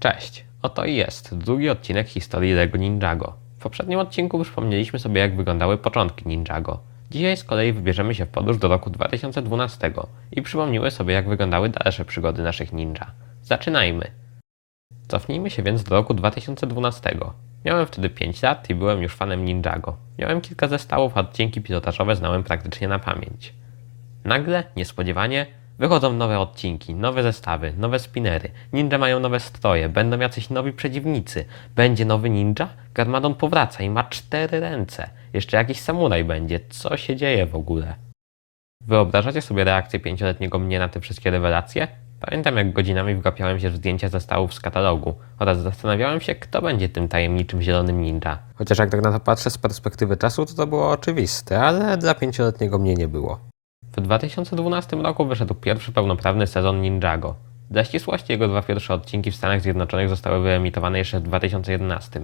Cześć, oto i jest drugi odcinek historii LEGO Ninjago. W poprzednim odcinku przypomnieliśmy sobie jak wyglądały początki Ninjago. Dzisiaj z kolei wybierzemy się w podróż do roku 2012 i przypomnimy sobie jak wyglądały dalsze przygody naszych ninja. Zaczynajmy! Cofnijmy się więc do roku 2012. Miałem wtedy 5 lat i byłem już fanem Ninjago. Miałem kilka zestawów, a odcinki pilotażowe znałem praktycznie na pamięć. Nagle, niespodziewanie, wychodzą nowe odcinki, nowe zestawy, nowe spinery. Ninja mają nowe stroje, będą jacyś nowi przeciwnicy. Będzie nowy ninja? Garmadon powraca i ma cztery ręce. Jeszcze jakiś samuraj będzie. Co się dzieje w ogóle? Wyobrażacie sobie reakcję pięcioletniego mnie na te wszystkie rewelacje? Pamiętam jak godzinami wgapiałem się w zdjęcia zestawów z katalogu oraz zastanawiałem się, kto będzie tym tajemniczym zielonym ninja. Chociaż jak tak na to patrzę z perspektywy czasu, to to było oczywiste, ale dla pięcioletniego mnie nie było. W 2012 roku wyszedł pierwszy pełnoprawny sezon Ninjago. Dla ścisłości jego dwa pierwsze odcinki w Stanach Zjednoczonych zostały wyemitowane jeszcze w 2011.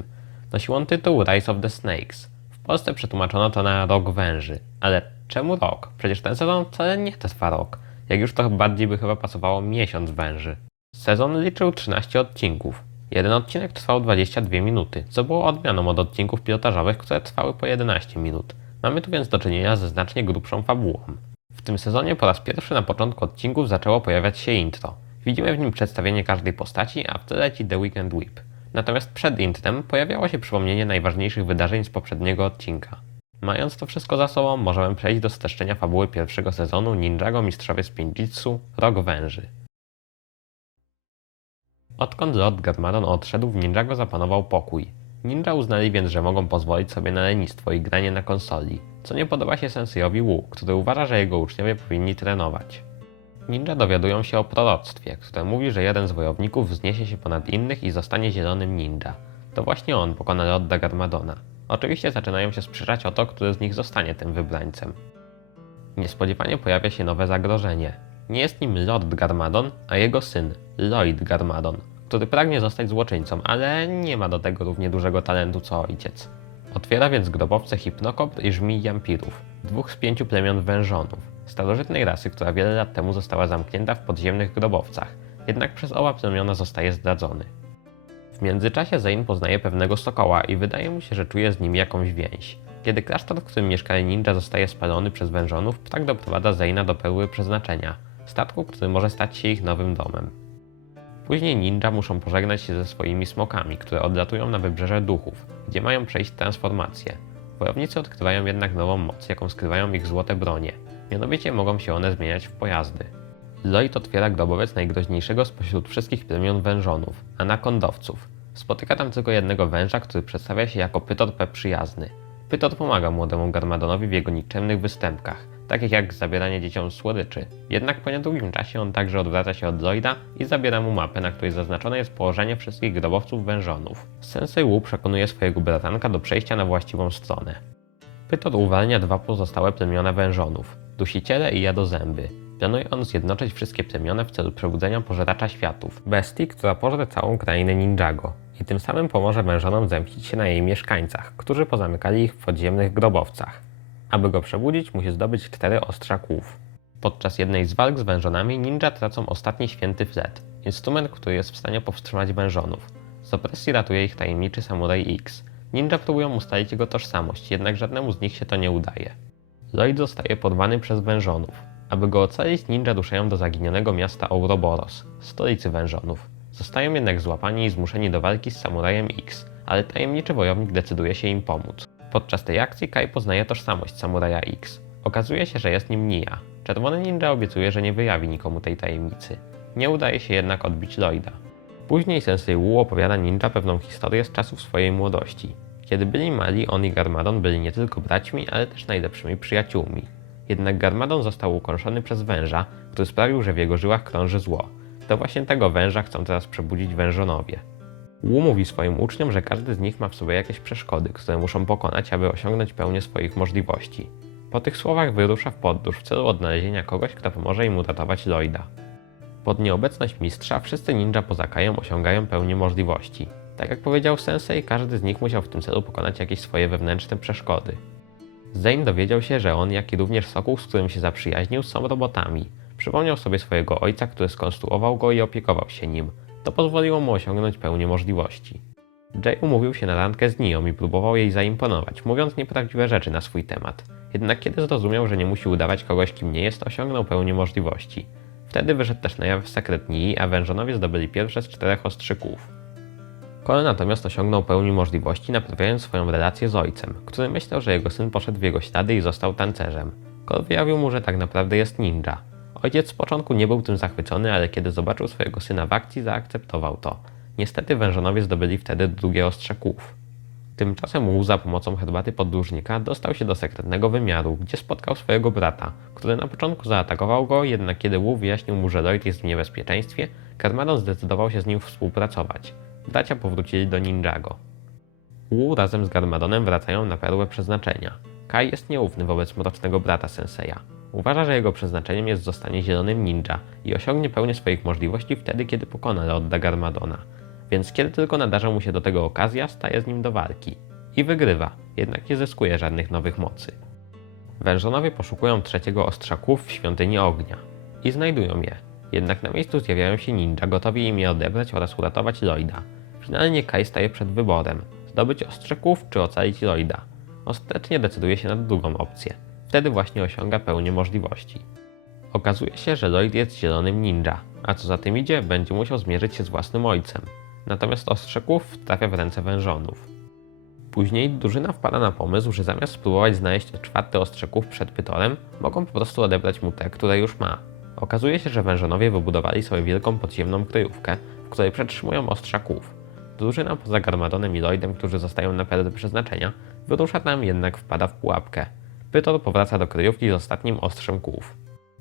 Nosił on tytuł Rise of the Snakes. W Polsce przetłumaczono to na Rok Węży. Ale czemu rok? Przecież ten sezon wcale nie trwa rok. Jak już to bardziej by chyba pasowało miesiąc węży. Sezon liczył 13 odcinków. Jeden odcinek trwał 22 minuty, co było odmianą od odcinków pilotażowych, które trwały po 11 minut. Mamy tu więc do czynienia ze znacznie grubszą fabułą. Tym sezonie po raz pierwszy na początku odcinków zaczęło pojawiać się intro. Widzimy w nim przedstawienie każdej postaci, a w tle leci The Weekend Whip. Natomiast przed intrem pojawiało się przypomnienie najważniejszych wydarzeń z poprzedniego odcinka. Mając to wszystko za sobą, możemy przejść do streszczenia fabuły pierwszego sezonu Ninjago Mistrzowie Spinjitsu Rok Węży. Odkąd Lord Garmadon odszedł, w Ninjago zapanował pokój. Ninja uznali więc, że mogą pozwolić sobie na lenistwo i granie na konsoli, co nie podoba się Sensei'owi Wu, który uważa, że jego uczniowie powinni trenować. Ninja dowiadują się o proroctwie, które mówi, że jeden z wojowników wzniesie się ponad innych i zostanie zielonym ninja. To właśnie on pokona Lorda Garmadona. Oczywiście zaczynają się sprzeczać o to, który z nich zostanie tym wybrańcem. Niespodziewanie pojawia się nowe zagrożenie. Nie jest nim Lord Garmadon, a jego syn, Lloyd Garmadon, który pragnie zostać złoczyńcą, ale nie ma do tego równie dużego talentu co ojciec. Otwiera więc grobowce hipnokop i żmij jampirów, dwóch z pięciu plemion wężonów, starożytnej rasy, która wiele lat temu została zamknięta w podziemnych grobowcach, jednak przez oba plemiona zostaje zdradzony. W międzyczasie Zane poznaje pewnego sokoła i wydaje mu się, że czuje z nim jakąś więź. Kiedy klasztor, w którym mieszkali ninja zostaje spalony przez wężonów, ptak doprowadza Zane'a do perły przeznaczenia, statku, który może stać się ich nowym domem. Później ninja muszą pożegnać się ze swoimi smokami, które odlatują na wybrzeże duchów, gdzie mają przejść transformację. Wojownicy odkrywają jednak nową moc, jaką skrywają ich złote bronie. Mianowicie mogą się one zmieniać w pojazdy. Lloyd otwiera grobowiec najgroźniejszego spośród wszystkich plemion wężonów, anakondowców. Spotyka tam tylko jednego węża, który przedstawia się jako Pytor P. przyjazny. Pytor pomaga młodemu Garmadonowi w jego nikczemnych występkach, takich jak zabieranie dzieciom słodyczy. Jednak po niedługim czasie on także odwraca się od Lloyda i zabiera mu mapę, na której zaznaczone jest położenie wszystkich grobowców wężonów. Sensei Wu przekonuje swojego bratanka do przejścia na właściwą stronę. Pytor uwalnia dwa pozostałe plemiona wężonów, dusiciele i jadozęby. Planuje on zjednoczyć wszystkie plemiona w celu przebudzenia pożeracza światów, bestii, która pożre całą krainę Ninjago i tym samym pomoże wężonom zemścić się na jej mieszkańcach, którzy pozamykali ich w podziemnych grobowcach. Aby go przebudzić, musi zdobyć cztery ostrza kłów. Podczas jednej z walk z wężonami ninja tracą ostatni święty flet, instrument, który jest w stanie powstrzymać wężonów. Z opresji ratuje ich tajemniczy samuraj X. Ninja próbują ustalić jego tożsamość, jednak żadnemu z nich się to nie udaje. Lloyd zostaje porwany przez wężonów. Aby go ocalić, ninja ruszają do zaginionego miasta Ouroboros, stolicy wężonów. Zostają jednak złapani i zmuszeni do walki z samurajem X, ale tajemniczy wojownik decyduje się im pomóc. Podczas tej akcji Kai poznaje tożsamość samuraja X. Okazuje się, że jest nim Nia. Czerwony ninja obiecuje, że nie wyjawi nikomu tej tajemnicy. Nie udaje się jednak odbić Lloyda. Później Sensei Wu opowiada ninja pewną historię z czasów swojej młodości. Kiedy byli mali, on i Garmadon byli nie tylko braćmi, ale też najlepszymi przyjaciółmi. Jednak Garmadon został ukąszony przez węża, który sprawił, że w jego żyłach krąży zło. To właśnie tego węża chcą teraz przebudzić wężonowie. Mówi swoim uczniom, że każdy z nich ma w sobie jakieś przeszkody, które muszą pokonać, aby osiągnąć pełnię swoich możliwości. Po tych słowach wyrusza w podróż w celu odnalezienia kogoś, kto pomoże im uratować Lloyda. Pod nieobecność mistrza wszyscy ninja poza Kajem osiągają pełnię możliwości. Tak jak powiedział Sensei, każdy z nich musiał w tym celu pokonać jakieś swoje wewnętrzne przeszkody. Zane dowiedział się, że on, jak i również Sokół, z którym się zaprzyjaźnił, są robotami. Przypomniał sobie swojego ojca, który skonstruował go i opiekował się nim. To pozwoliło mu osiągnąć pełnię możliwości. Jay umówił się na randkę z Nią i próbował jej zaimponować, mówiąc nieprawdziwe rzeczy na swój temat. Jednak kiedy zrozumiał, że nie musi udawać kogoś, kim nie jest, osiągnął pełnię możliwości. Wtedy wyszedł też na jaw sekret Nii, a wężonowie zdobyli pierwsze z czterech ostrzyków. Cole natomiast osiągnął pełni możliwości, naprawiając swoją relację z ojcem, który myślał, że jego syn poszedł w jego ślady i został tancerzem. Cole wyjawił mu, że tak naprawdę jest ninja. Ojciec z początku nie był tym zachwycony, ale kiedy zobaczył swojego syna w akcji, zaakceptował to. Niestety wężonowie zdobyli wtedy drugie ostrze kłów. Tymczasem Wu za pomocą herbaty podróżnika dostał się do sekretnego wymiaru, gdzie spotkał swojego brata, który na początku zaatakował go, jednak kiedy Wu wyjaśnił mu, że Lloyd jest w niebezpieczeństwie, Garmadon zdecydował się z nim współpracować. Bracia powrócili do Ninjago. Wu razem z Garmadonem wracają na perłę przeznaczenia. Kai jest nieufny wobec mrocznego brata Senseja. Uważa, że jego przeznaczeniem jest zostanie zielonym ninja i osiągnie pełnię swoich możliwości wtedy, kiedy pokona Lorda Garmadona. Więc kiedy tylko nadarza mu się do tego okazja, staje z nim do walki. I wygrywa, jednak nie zyskuje żadnych nowych mocy. Wężonowie poszukują trzeciego ostrzaków w świątyni ognia i znajdują je. Jednak na miejscu zjawiają się ninja, gotowi im je odebrać oraz uratować Lloyda. Finalnie Kai staje przed wyborem: zdobyć ostrzaków czy ocalić Lloyda. Ostatecznie decyduje się na drugą opcję. Wtedy właśnie osiąga pełnię możliwości. Okazuje się, że Lloyd jest zielonym ninja, a co za tym idzie, będzie musiał zmierzyć się z własnym ojcem. Natomiast ostrzeków trafia w ręce wężonów. Później drużyna wpada na pomysł, że zamiast spróbować znaleźć czwarty ostrzeków przed Pytorem, mogą po prostu odebrać mu te, które już ma. Okazuje się, że wężonowie wybudowali sobie wielką podziemną kryjówkę, w której przetrzymują ostrzaków. Drużyna poza Garmadonem i Lloydem, którzy zostają na perle przeznaczenia, wyrusza tam jednak wpada w pułapkę. Pytor powraca do kryjówki z ostatnim ostrzem kłów.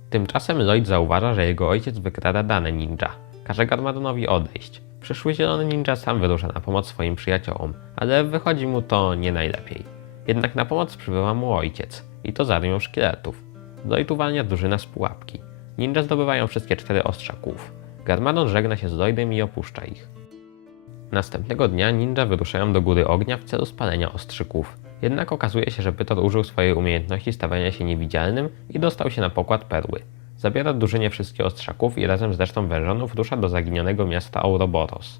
Tymczasem Lloyd zauważa, że jego ojciec wykrada dane ninja. Każe Garmadonowi odejść. Przyszły zielony ninja sam wyrusza na pomoc swoim przyjaciołom, ale wychodzi mu to nie najlepiej. Jednak na pomoc przybywa mu ojciec, i to z armią szkieletów. Lloyd uwalnia drużynę z pułapki. Ninja zdobywają wszystkie cztery ostrza kłów. Garmadon żegna się z Lloydem i opuszcza ich. Następnego dnia ninja wyruszają do góry ognia w celu spalenia ostrzyków. Jednak okazuje się, że Pytor użył swojej umiejętności stawania się niewidzialnym i dostał się na pokład perły. Zabiera drużynie wszystkie ostrzaków i razem z resztą wężonów rusza do zaginionego miasta Ouroboros.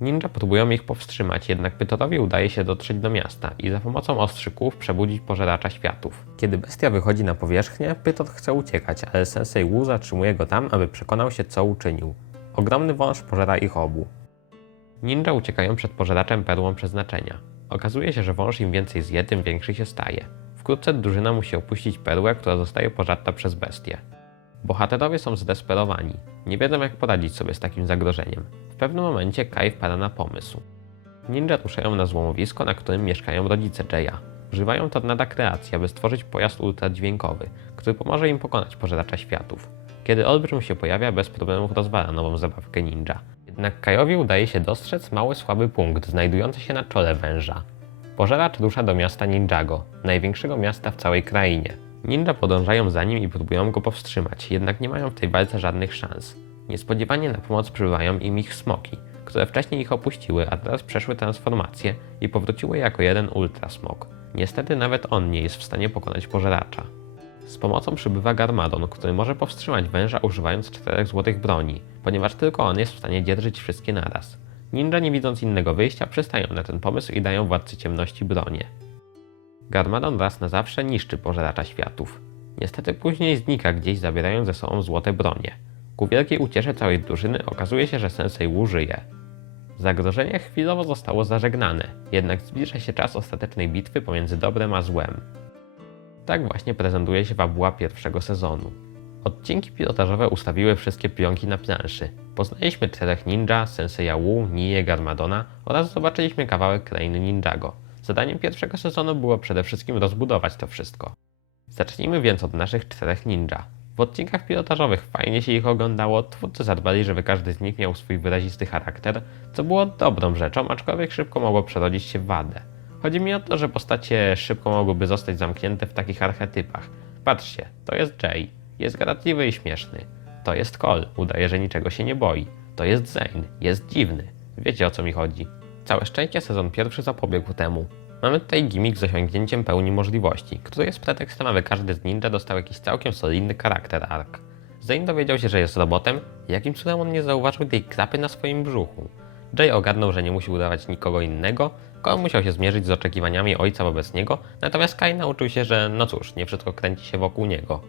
Ninja próbują ich powstrzymać, jednak Pytorowi udaje się dotrzeć do miasta i za pomocą ostrzyków przebudzić pożeracza światów. Kiedy bestia wychodzi na powierzchnię, Pytor chce uciekać, ale Sensei Wu zatrzymuje go tam, aby przekonał się, co uczynił. Ogromny wąż pożera ich obu. Ninja uciekają przed pożeraczem perłą przeznaczenia. Okazuje się, że wąż im więcej zje, tym większy się staje. Wkrótce drużyna musi opuścić perłę, która zostaje pożarta przez bestię. Bohaterowie są zdesperowani. Nie wiedzą jak poradzić sobie z takim zagrożeniem. W pewnym momencie Kai wpada na pomysł. Ninja ruszają na złomowisko, na którym mieszkają rodzice Jaya. Używają tornada kreacji, aby stworzyć pojazd ultradźwiękowy, który pomoże im pokonać pożeracza światów. Kiedy olbrzym się pojawia, bez problemów rozwala nową zabawkę ninja. Jednak Kajowi udaje się dostrzec mały słaby punkt znajdujący się na czole węża. Pożeracz rusza do miasta Ninjago, największego miasta w całej krainie. Ninja podążają za nim i próbują go powstrzymać, jednak nie mają w tej walce żadnych szans. Niespodziewanie na pomoc przybywają im ich smoki, które wcześniej ich opuściły, a teraz przeszły transformację i powróciły jako jeden ultrasmok. Niestety nawet on nie jest w stanie pokonać pożeracza. Z pomocą przybywa Garmadon, który może powstrzymać węża używając czterech złotych broni, ponieważ tylko on jest w stanie dzierżyć wszystkie naraz. Ninja nie widząc innego wyjścia przystają na ten pomysł i dają władcy ciemności bronię. Garmadon raz na zawsze niszczy pożeracza światów. Niestety później znika gdzieś zabierając ze sobą złote bronie. Ku wielkiej uciesze całej drużyny okazuje się, że Sensei Wu żyje. Zagrożenie chwilowo zostało zażegnane, jednak zbliża się czas ostatecznej bitwy pomiędzy dobrem a złem. Tak właśnie prezentuje się fabuła pierwszego sezonu. Odcinki pilotażowe ustawiły wszystkie pionki na planszy. Poznaliśmy czterech ninja, Senseiya Wu, Niję Garmadona oraz zobaczyliśmy kawałek krainy Ninjago. Zadaniem pierwszego sezonu było przede wszystkim rozbudować to wszystko. Zacznijmy więc od naszych czterech ninja. W odcinkach pilotażowych fajnie się ich oglądało, twórcy zadbali, żeby każdy z nich miał swój wyrazisty charakter, co było dobrą rzeczą, aczkolwiek szybko mogło przerodzić się w wadę. Chodzi mi o to, że postacie szybko mogłyby zostać zamknięte w takich archetypach. Patrzcie, to jest Jay, jest gadatliwy i śmieszny. To jest Cole, udaje, że niczego się nie boi. To jest Zane, jest dziwny. Wiecie o co mi chodzi. Całe szczęście sezon pierwszy zapobiegł temu. Mamy tutaj gimmick z osiągnięciem pełni możliwości, który jest pretekstem, aby każdy z ninja dostał jakiś całkiem solidny charakter arc. Zanim dowiedział się, że jest robotem, jakim cudem on nie zauważył tej klapy na swoim brzuchu? Jay ogarnął, że nie musi udawać nikogo innego, Cole musiał się zmierzyć z oczekiwaniami ojca wobec niego, natomiast Kai nauczył się, że no cóż, nie wszystko kręci się wokół niego.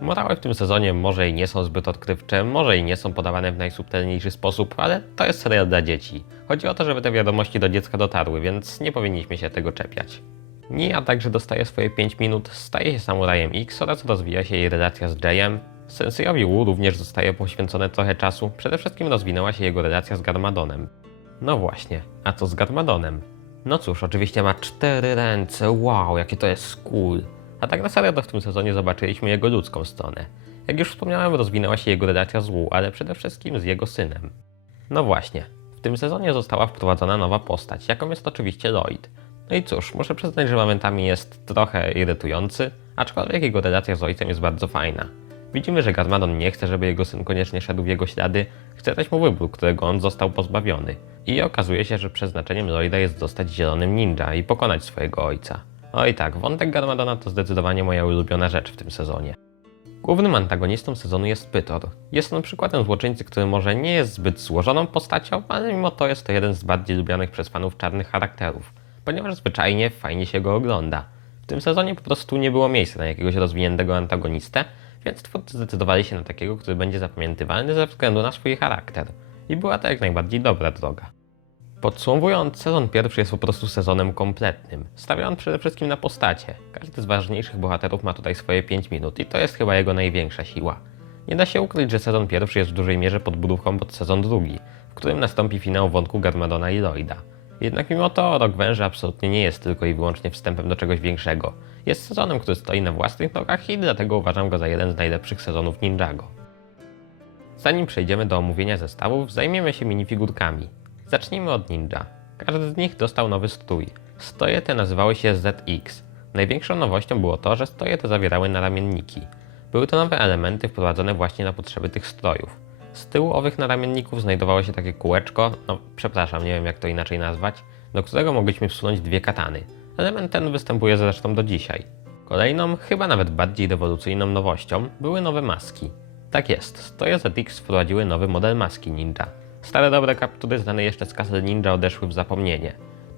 Morały w tym sezonie może i nie są zbyt odkrywcze, może i nie są podawane w najsubtelniejszy sposób, ale to jest serial dla dzieci. Chodzi o to, żeby te wiadomości do dziecka dotarły, więc nie powinniśmy się tego czepiać. Nia także dostaje swoje 5 minut, staje się samurajem X oraz rozwija się jej relacja z Jayem. Sensei'owi Wu również zostaje poświęcone trochę czasu, przede wszystkim rozwinęła się jego relacja z Garmadonem. No właśnie, a co z Garmadonem? No cóż, oczywiście ma cztery ręce, wow, jakie to jest cool. A tak na serio w tym sezonie zobaczyliśmy jego ludzką stronę. Jak już wspomniałem, rozwinęła się jego relacja z Wu, ale przede wszystkim z jego synem. No właśnie, w tym sezonie została wprowadzona nowa postać, jaką jest oczywiście Lloyd. No i cóż, muszę przyznać, że momentami jest trochę irytujący, aczkolwiek jego relacja z ojcem jest bardzo fajna. Widzimy, że Garmadon nie chce, żeby jego syn koniecznie szedł w jego ślady, chce dać mu wybór, którego on został pozbawiony. I okazuje się, że przeznaczeniem Lloyda jest zostać zielonym ninja i pokonać swojego ojca. Oj tak, wątek Garmadona to zdecydowanie moja ulubiona rzecz w tym sezonie. Głównym antagonistą sezonu jest Pytor. Jest on przykładem złoczyńcy, który może nie jest zbyt złożoną postacią, ale mimo to jest to jeden z bardziej lubianych przez fanów czarnych charakterów, ponieważ zwyczajnie fajnie się go ogląda. W tym sezonie po prostu nie było miejsca na jakiegoś rozwiniętego antagonistę, więc twórcy zdecydowali się na takiego, który będzie zapamiętywalny ze względu na swój charakter. I była to jak najbardziej dobra droga. Podsumowując, sezon pierwszy jest po prostu sezonem kompletnym. Stawia on przede wszystkim na postacie. Każdy z ważniejszych bohaterów ma tutaj swoje 5 minut i to jest chyba jego największa siła. Nie da się ukryć, że sezon pierwszy jest w dużej mierze podbudówką pod sezon drugi, w którym nastąpi finał wątku Garmadona i Lloyda. Jednak mimo to Rok Węża absolutnie nie jest tylko i wyłącznie wstępem do czegoś większego. Jest sezonem, który stoi na własnych nogach i dlatego uważam go za jeden z najlepszych sezonów Ninjago. Zanim przejdziemy do omówienia zestawów, zajmiemy się minifigurkami. Zacznijmy od Ninja. Każdy z nich dostał nowy strój. Stroje te nazywały się ZX. Największą nowością było to, że stroje te zawierały naramienniki. Były to nowe elementy wprowadzone właśnie na potrzeby tych strojów. Z tyłu owych naramienników znajdowało się takie kółeczko, no przepraszam, nie wiem jak to inaczej nazwać, do którego mogliśmy wsunąć dwie katany. Element ten występuje zresztą do dzisiaj. Kolejną, chyba nawet bardziej rewolucyjną nowością były nowe maski. Tak jest, stroje ZX wprowadziły nowy model maski ninja. Stare dobre kaptury znane jeszcze z Castle Ninja odeszły w zapomnienie.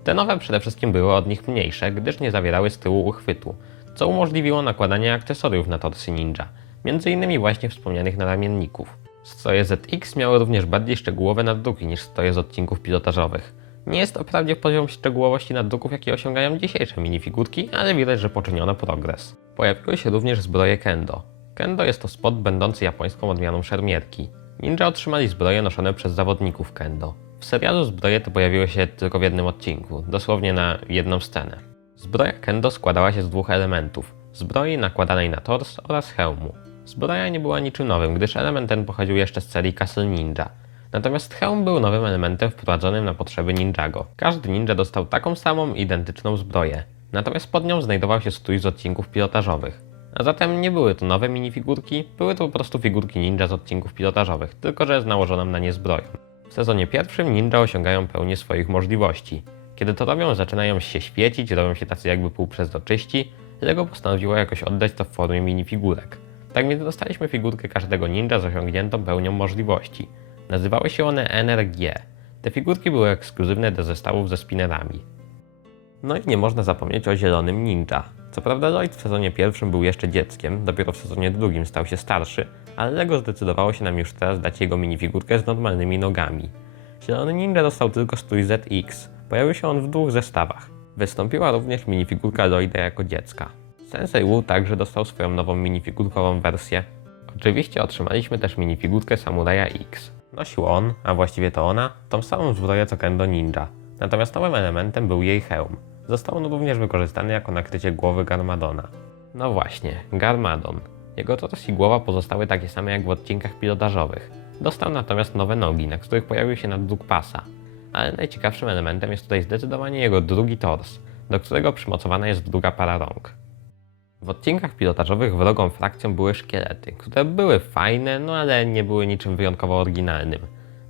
Te nowe przede wszystkim były od nich mniejsze, gdyż nie zawierały z tyłu uchwytu, co umożliwiło nakładanie akcesoriów na torsy ninja, między innymi właśnie wspomnianych naramienników. Stroje ZX miały również bardziej szczegółowe nadruki niż stroje z odcinków pilotażowych. Nie jest to wprawdzie poziom szczegółowości nadruków, jaki osiągają dzisiejsze minifigurki, ale widać, że poczyniono progres. Pojawiły się również zbroje kendo. Kendo jest to spot będący japońską odmianą szermierki. Ninja otrzymali zbroje noszone przez zawodników kendo. W serialu zbroje te pojawiły się tylko w jednym odcinku, dosłownie na jedną scenę. Zbroja kendo składała się z dwóch elementów: zbroi nakładanej na tors oraz hełmu. Zbroja nie była niczym nowym, gdyż element ten pochodził jeszcze z serii Castle Ninja. Natomiast hełm był nowym elementem wprowadzonym na potrzeby Ninjago. Każdy ninja dostał taką samą, identyczną zbroję. Natomiast pod nią znajdował się strój z odcinków pilotażowych. A zatem nie były to nowe minifigurki, były to po prostu figurki ninja z odcinków pilotażowych, tylko że z nałożoną na nie zbroją. W sezonie pierwszym ninja osiągają pełnię swoich możliwości. Kiedy to robią, zaczynają się świecić, robią się tacy jakby półprzezroczyści, Lego postanowiło jakoś oddać to w formie minifigurek. Tak więc dostaliśmy figurkę każdego ninja z osiągniętą pełnią możliwości. Nazywały się one NRG. Te figurki były ekskluzywne do zestawów ze spinnerami. No i nie można zapomnieć o zielonym ninja. Co prawda Lloyd w sezonie pierwszym był jeszcze dzieckiem, dopiero w sezonie drugim stał się starszy, ale Lego zdecydowało się nam już teraz dać jego minifigurkę z normalnymi nogami. Zielony ninja dostał tylko strój ZX. Pojawił się on w dwóch zestawach. Wystąpiła również minifigurka Lloyda jako dziecka. Sensei Wu także dostał swoją nową minifigurkową wersję. Oczywiście otrzymaliśmy też minifigurkę Samuraja X. Nosił on, a właściwie to ona, tą samą zbroję co Kendo Ninja. Natomiast nowym elementem był jej hełm. Został on również wykorzystany jako nakrycie głowy Garmadona. No właśnie, Garmadon. Jego tors i głowa pozostały takie same jak w odcinkach pilotażowych. Dostał natomiast nowe nogi, na których pojawił się nadruk pasa. Ale najciekawszym elementem jest tutaj zdecydowanie jego drugi tors, do którego przymocowana jest druga para rąk. W odcinkach pilotażowych wrogą frakcją były szkielety, które były fajne, no ale nie były niczym wyjątkowo oryginalnym.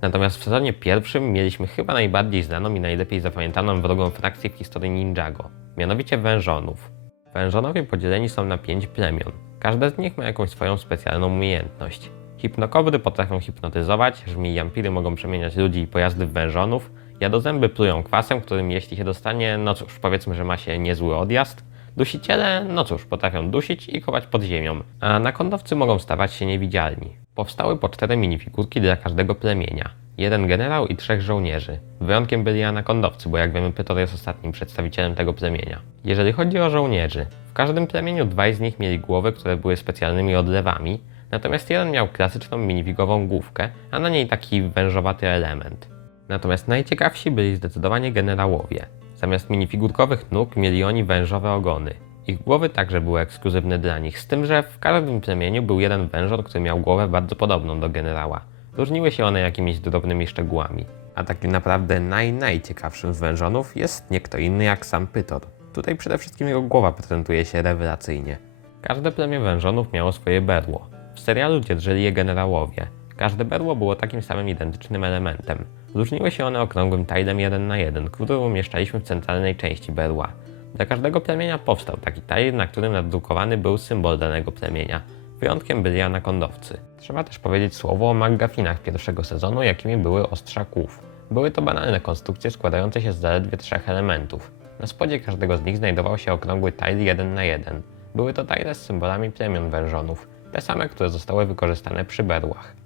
Natomiast w sezonie pierwszym mieliśmy chyba najbardziej znaną i najlepiej zapamiętaną wrogą frakcję w historii Ninjago, mianowicie wężonów. Wężonowie podzieleni są na pięć plemion. Każde z nich ma jakąś swoją specjalną umiejętność. Hipnokobry potrafią hipnotyzować, żmi i jampiry mogą przemieniać ludzi i pojazdy w wężonów, jadozęby plują kwasem, którym jeśli się dostanie, no cóż, powiedzmy, że ma się niezły odjazd. Dusiciele, no cóż, potrafią dusić i chować pod ziemią, a nakondowcy mogą stawać się niewidzialni. Powstały po cztery minifigurki dla każdego plemienia. Jeden generał i trzech żołnierzy. Wyjątkiem byli anakondowcy, bo jak wiemy Pytor jest ostatnim przedstawicielem tego plemienia. Jeżeli chodzi o żołnierzy, w każdym plemieniu dwaj z nich mieli głowy, które były specjalnymi odlewami, natomiast jeden miał klasyczną minifigową główkę, a na niej taki wężowaty element. Natomiast najciekawsi byli zdecydowanie generałowie. Zamiast minifigurkowych nóg mieli oni wężowe ogony. Ich głowy także były ekskluzywne dla nich, z tym, że w każdym plemieniu był jeden wężor, który miał głowę bardzo podobną do generała. Różniły się one jakimiś drobnymi szczegółami. A takim naprawdę naj, najciekawszym z wężonów jest nie kto inny jak sam Pytor. Tutaj przede wszystkim jego głowa prezentuje się rewelacyjnie. Każde plemię wężonów miało swoje berło. W serialu dzierżyli je generałowie. Każde berło było takim samym identycznym elementem. Różniły się one okrągłym tilem 1 na 1, który umieszczaliśmy w centralnej części berła. Dla każdego plemienia powstał taki tile, na którym nadrukowany był symbol danego plemienia. Wyjątkiem byli anakondowcy. Trzeba też powiedzieć słowo o McGuffinach pierwszego sezonu, jakimi były ostrza kłów. Były to banalne konstrukcje składające się z zaledwie trzech elementów. Na spodzie każdego z nich znajdował się okrągły tile 1 na 1. Były to tile z symbolami plemion wężonów, te same, które zostały wykorzystane przy berłach.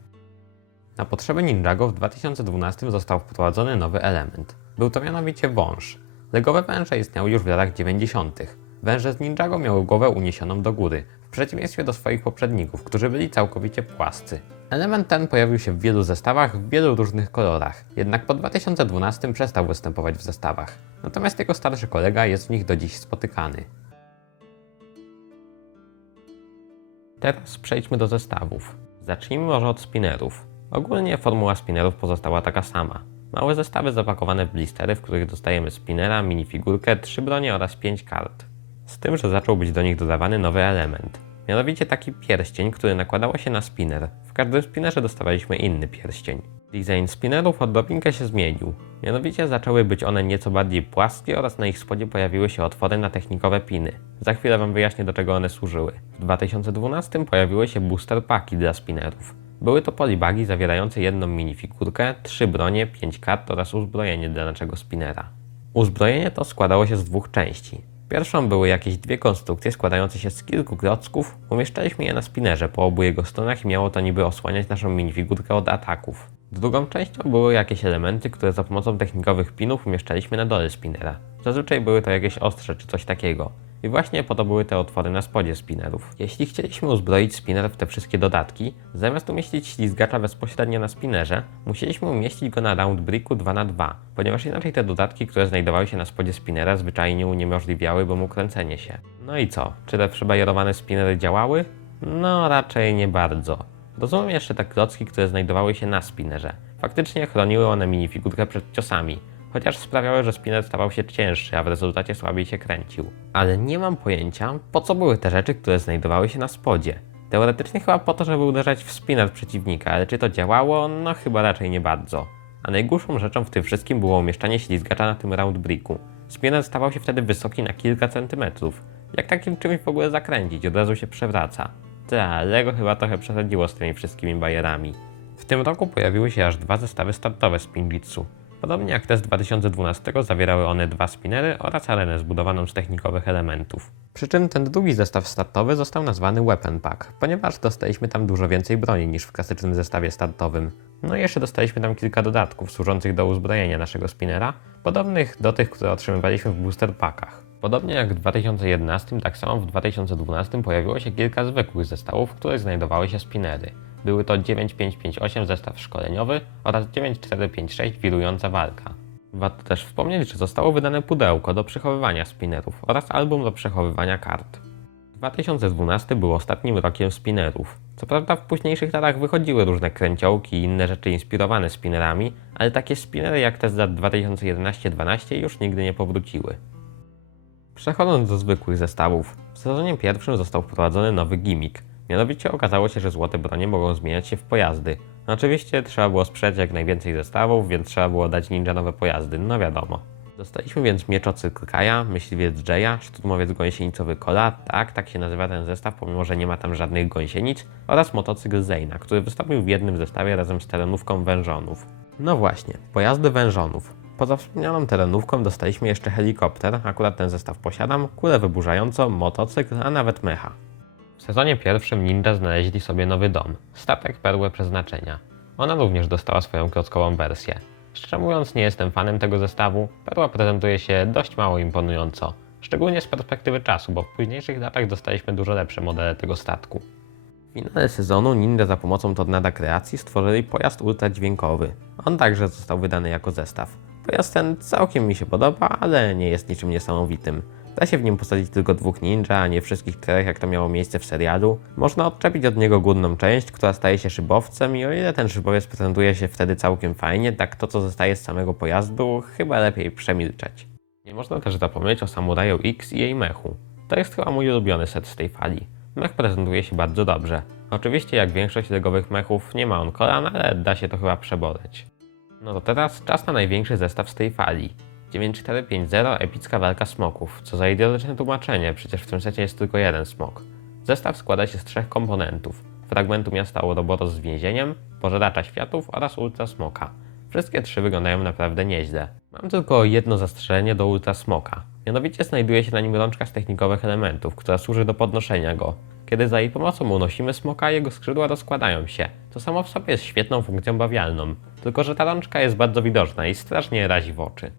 Na potrzeby Ninjago w 2012 został wprowadzony nowy element. Był to mianowicie wąż. Legowe węże istniały już w latach 90. Węże z Ninjago miały głowę uniesioną do góry, w przeciwieństwie do swoich poprzedników, którzy byli całkowicie płascy. Element ten pojawił się w wielu zestawach w wielu różnych kolorach, jednak po 2012 przestał występować w zestawach. Natomiast jego starszy kolega jest w nich do dziś spotykany. Teraz przejdźmy do zestawów. Zacznijmy może od spinnerów. Ogólnie formuła spinnerów pozostała taka sama. Małe zestawy zapakowane w blistery, w których dostajemy spinnera, minifigurkę, trzy bronie oraz pięć kart. Z tym, że zaczął być do nich dodawany nowy element. Mianowicie taki pierścień, który nakładało się na spinner. W każdym spinnerze dostawaliśmy inny pierścień. Design spinnerów odrobinkę się zmienił. Mianowicie zaczęły być one nieco bardziej płaskie oraz na ich spodzie pojawiły się otwory na technikowe piny. Za chwilę Wam wyjaśnię do czego one służyły. W 2012 pojawiły się booster paki dla spinnerów. Były to polibagi zawierające jedną minifigurkę, trzy bronie, pięć kart oraz uzbrojenie dla naszego spinnera. Uzbrojenie to składało się z dwóch części. Pierwszą były jakieś dwie konstrukcje składające się z kilku klocków. Umieszczaliśmy je na spinnerze po obu jego stronach i miało to niby osłaniać naszą minifigurkę od ataków. Drugą częścią były jakieś elementy, które za pomocą technikowych pinów umieszczaliśmy na dole spinnera. Zazwyczaj były to jakieś ostrze czy coś takiego. I właśnie po to były te otwory na spodzie spinnerów. Jeśli chcieliśmy uzbroić spinner w te wszystkie dodatki, zamiast umieścić ślizgacza bezpośrednio na spinnerze, musieliśmy umieścić go na round bricku 2x2, ponieważ inaczej te dodatki, które znajdowały się na spodzie spinnera, zwyczajnie uniemożliwiałyby mu kręcenie się. No i co? Czy te przebajerowane spinnery działały? No raczej nie bardzo. Rozumiem jeszcze te klocki, które znajdowały się na spinnerze. Faktycznie chroniły one minifigurkę przed ciosami, chociaż sprawiały, że spinner stawał się cięższy, a w rezultacie słabiej się kręcił. Ale nie mam pojęcia, po co były te rzeczy, które znajdowały się na spodzie. Teoretycznie chyba po to, żeby uderzać w spinner przeciwnika, ale czy to działało? No chyba raczej nie bardzo. A najgłupszą rzeczą w tym wszystkim było umieszczanie ślizgacza na tym round bricku. Stawał się wtedy wysoki na kilka centymetrów. Jak takim czymś w ogóle zakręcić? Od razu się przewraca. Ta, Lego chyba trochę przesadziło z tymi wszystkimi bajerami. W tym roku pojawiły się aż dwa zestawy startowe z. Podobnie jak te z 2012 zawierały one dwa spinnery oraz arenę zbudowaną z technikowych elementów. Przy czym ten drugi zestaw startowy został nazwany Weapon Pack, ponieważ dostaliśmy tam dużo więcej broni niż w klasycznym zestawie startowym. No i jeszcze dostaliśmy tam kilka dodatków służących do uzbrojenia naszego spinnera, podobnych do tych, które otrzymywaliśmy w booster packach. Podobnie jak w 2011, tak samo w 2012 pojawiło się kilka zwykłych zestawów, w których znajdowały się spinnery. Były to 9558 zestaw szkoleniowy oraz 9456 wirująca walka. Warto też wspomnieć, że zostało wydane pudełko do przechowywania spinnerów oraz album do przechowywania kart. 2012 był ostatnim rokiem spinnerów. Co prawda w późniejszych latach wychodziły różne kręciołki i inne rzeczy inspirowane spinnerami, ale takie spinnery jak te z lat 2011-12 już nigdy nie powróciły. Przechodząc do zwykłych zestawów, w sezonie pierwszym został wprowadzony nowy gimmick. Mianowicie okazało się, że złote bronie mogą zmieniać się w pojazdy. Oczywiście trzeba było sprzedać jak najwięcej zestawów, więc trzeba było dać ninja nowe pojazdy, no wiadomo. Dostaliśmy więc mieczocykl Kaja, myśliwiec Jaya, szturmowiec gąsienicowy Kola, tak, tak się nazywa ten zestaw, pomimo że nie ma tam żadnych gąsienic, oraz motocykl Zeyna, który wystąpił w jednym zestawie razem z terenówką wężonów. No właśnie, pojazdy wężonów. Poza wspomnianą terenówką dostaliśmy jeszcze helikopter, akurat ten zestaw posiadam, kulę wyburzającą, motocykl, a nawet mecha. W sezonie pierwszym Ninja znaleźli sobie nowy dom, statek Perłę Przeznaczenia. Ona również dostała swoją klockową wersję. Szczerze mówiąc, nie jestem fanem tego zestawu. Perła prezentuje się dość mało imponująco, szczególnie z perspektywy czasu, bo w późniejszych latach dostaliśmy dużo lepsze modele tego statku. W finale sezonu Ninja za pomocą Tornada Kreacji stworzyli pojazd ultradźwiękowy. On także został wydany jako zestaw. Pojazd ten całkiem mi się podoba, ale nie jest niczym niesamowitym. Da się w nim posadzić tylko dwóch ninja, a nie wszystkich czterech, jak to miało miejsce w serialu. Można odczepić od niego górną część, która staje się szybowcem i o ile ten szybowiec prezentuje się wtedy całkiem fajnie, tak to co zostaje z samego pojazdu chyba lepiej przemilczeć. Nie można też zapomnieć o Samuraju X i jej mechu. To jest chyba mój ulubiony set z tej fali. Mech prezentuje się bardzo dobrze. Oczywiście jak większość legowych mechów nie ma on kolan, ale da się to chyba przeboreć. No to teraz czas na największy zestaw z tej fali. 9450 epicka walka smoków. Co za idiotyczne tłumaczenie, przecież w tym secie jest tylko jeden smok. Zestaw składa się z trzech komponentów. Fragmentu miasta Ouroboros z więzieniem, pożeracza światów oraz ultra smoka. Wszystkie trzy wyglądają naprawdę nieźle. Mam tylko jedno zastrzeżenie do ultra smoka. Mianowicie znajduje się na nim rączka z technikowych elementów, która służy do podnoszenia go. Kiedy za jej pomocą unosimy smoka, jego skrzydła rozkładają się. To samo w sobie jest świetną funkcją bawialną. Tylko, że ta rączka jest bardzo widoczna i strasznie razi w oczy.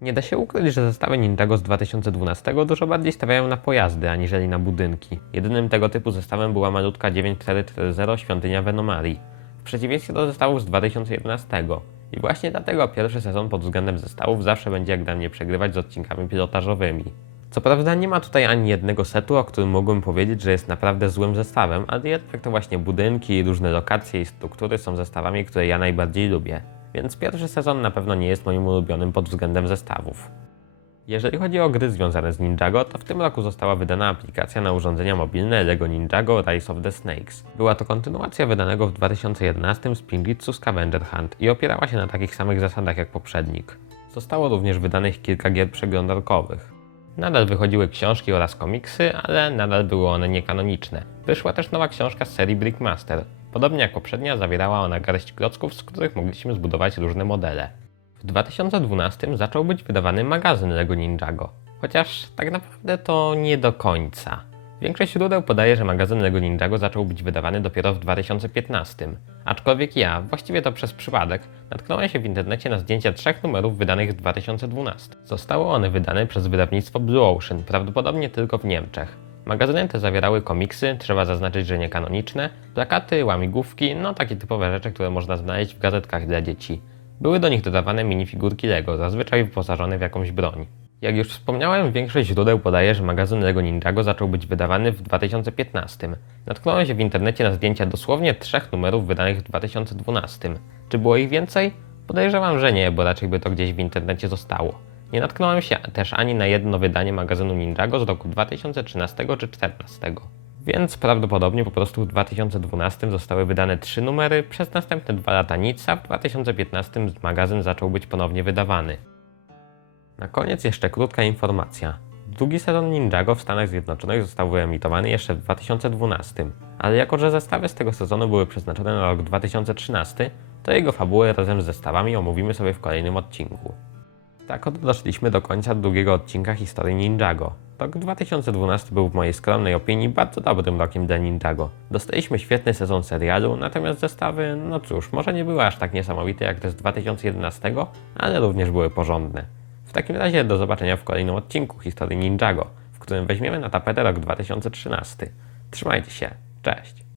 Nie da się ukryć, że zestawy Ninjago z 2012 dużo bardziej stawiają na pojazdy, aniżeli na budynki. Jedynym tego typu zestawem była malutka 9440 Świątynia Venomarii. W przeciwieństwie do zestawów z 2011. I właśnie dlatego pierwszy sezon pod względem zestawów zawsze będzie jak dla mnie przegrywać z odcinkami pilotażowymi. Co prawda nie ma tutaj ani jednego setu, o którym mógłbym powiedzieć, że jest naprawdę złym zestawem, ale jednak to właśnie budynki, różne lokacje i struktury są zestawami, które ja najbardziej lubię. Więc pierwszy sezon na pewno nie jest moim ulubionym pod względem zestawów. Jeżeli chodzi o gry związane z Ninjago, to w tym roku została wydana aplikacja na urządzenia mobilne LEGO Ninjago Rise of the Snakes. Była to kontynuacja wydanego w 2011 Spinritsu Scavenger Hunt i opierała się na takich samych zasadach jak poprzednik. Zostało również wydanych kilka gier przeglądarkowych. Nadal wychodziły książki oraz komiksy, ale nadal były one niekanoniczne. Wyszła też nowa książka z serii Brickmaster. Podobnie jak poprzednia, zawierała ona garść klocków, z których mogliśmy zbudować różne modele. W 2012 zaczął być wydawany magazyn LEGO Ninjago, chociaż tak naprawdę to nie do końca. Większość źródeł podaje, że magazyn LEGO Ninjago zaczął być wydawany dopiero w 2015. Aczkolwiek ja, właściwie to przez przypadek, natknąłem się w internecie na zdjęcia trzech numerów wydanych w 2012. Zostały one wydane przez wydawnictwo Blue Ocean, prawdopodobnie tylko w Niemczech. Magazyny te zawierały komiksy, trzeba zaznaczyć, że niekanoniczne, plakaty, łamigłówki, no takie typowe rzeczy, które można znaleźć w gazetkach dla dzieci. Były do nich dodawane minifigurki LEGO, zazwyczaj wyposażone w jakąś broń. Jak już wspomniałem, większość źródeł podaje, że magazyn LEGO Ninjago zaczął być wydawany w 2015. Natknąłem się w internecie na zdjęcia dosłownie trzech numerów wydanych w 2012. Czy było ich więcej? Podejrzewam, że nie, bo raczej by to gdzieś w internecie zostało. Nie natknąłem się też ani na jedno wydanie magazynu Ninjago z roku 2013 czy 2014. Więc prawdopodobnie po prostu w 2012 zostały wydane trzy numery, przez następne dwa lata nic, a w 2015 magazyn zaczął być ponownie wydawany. Na koniec jeszcze krótka informacja. Drugi sezon Ninjago w Stanach Zjednoczonych został wyemitowany jeszcze w 2012, ale jako że zestawy z tego sezonu były przeznaczone na rok 2013, to jego fabułę razem z zestawami omówimy sobie w kolejnym odcinku. Tak oto doszliśmy do końca drugiego odcinka historii Ninjago. Rok 2012 był w mojej skromnej opinii bardzo dobrym rokiem dla Ninjago. Dostaliśmy świetny sezon serialu, natomiast zestawy, no cóż, może nie były aż tak niesamowite jak te z 2011, ale również były porządne. W takim razie do zobaczenia w kolejnym odcinku historii Ninjago, w którym weźmiemy na tapetę rok 2013. Trzymajcie się, cześć!